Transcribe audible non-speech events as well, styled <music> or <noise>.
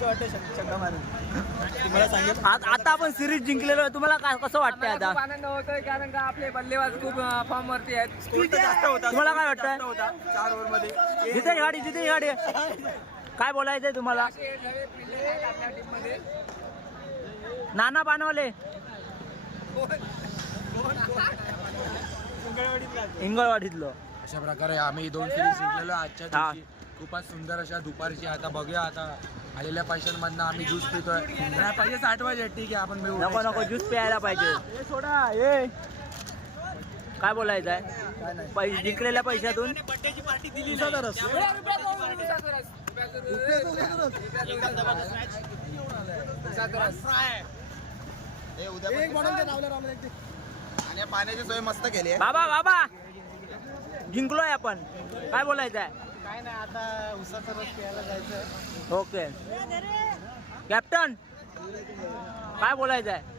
कसं वाटतं शंका मारून <laughs> तुम्हाला सांगितलं? आज आता आपण सिरीज जिंकलेलो आहे. तुम्हाला काय कसं वाटतंय आता? खूप आनंद होतोय कारण का आपले बल्लेबाज खूप फॉर्म वरती आहेत. स्कोर तर जास्त होता. तुम्हाला काय जास्त वाटतंय? होता. चार ओव्हरमध्ये जिथे गाडी जिथे गाडी. काय बोलायचंय तुम्हाला? असे नवे पिल्ले आहेत आपल्या टीममध्ये नाना पानवाले इंगळवाडीतलं. अशा प्रकारे आम्ही दोन सिरीज जिंकलेलो आजच्या हा. दिवशी खूपच सुंदर अशा दुपारची आता बघूया आता आलेल्या पैशांमधनं आम्ही ज्यूस पितोय. नाही, पैसे साठवायचे ठीक आहे आपण पिऊ नको नको ज्यूस प्यायला पाहिजे. सोडा ये काय बोलायचं आहे पै जिंकलेल्या पैशातून. आणि पाण्याची सोय मस्त केली बाबा बाबा! जिंकलोय आपण. काय बोलायचं आहे काय नाही आता उसाचा रस प्यायला जायचं ओके. कॅप्टन काय बोलायचं आहे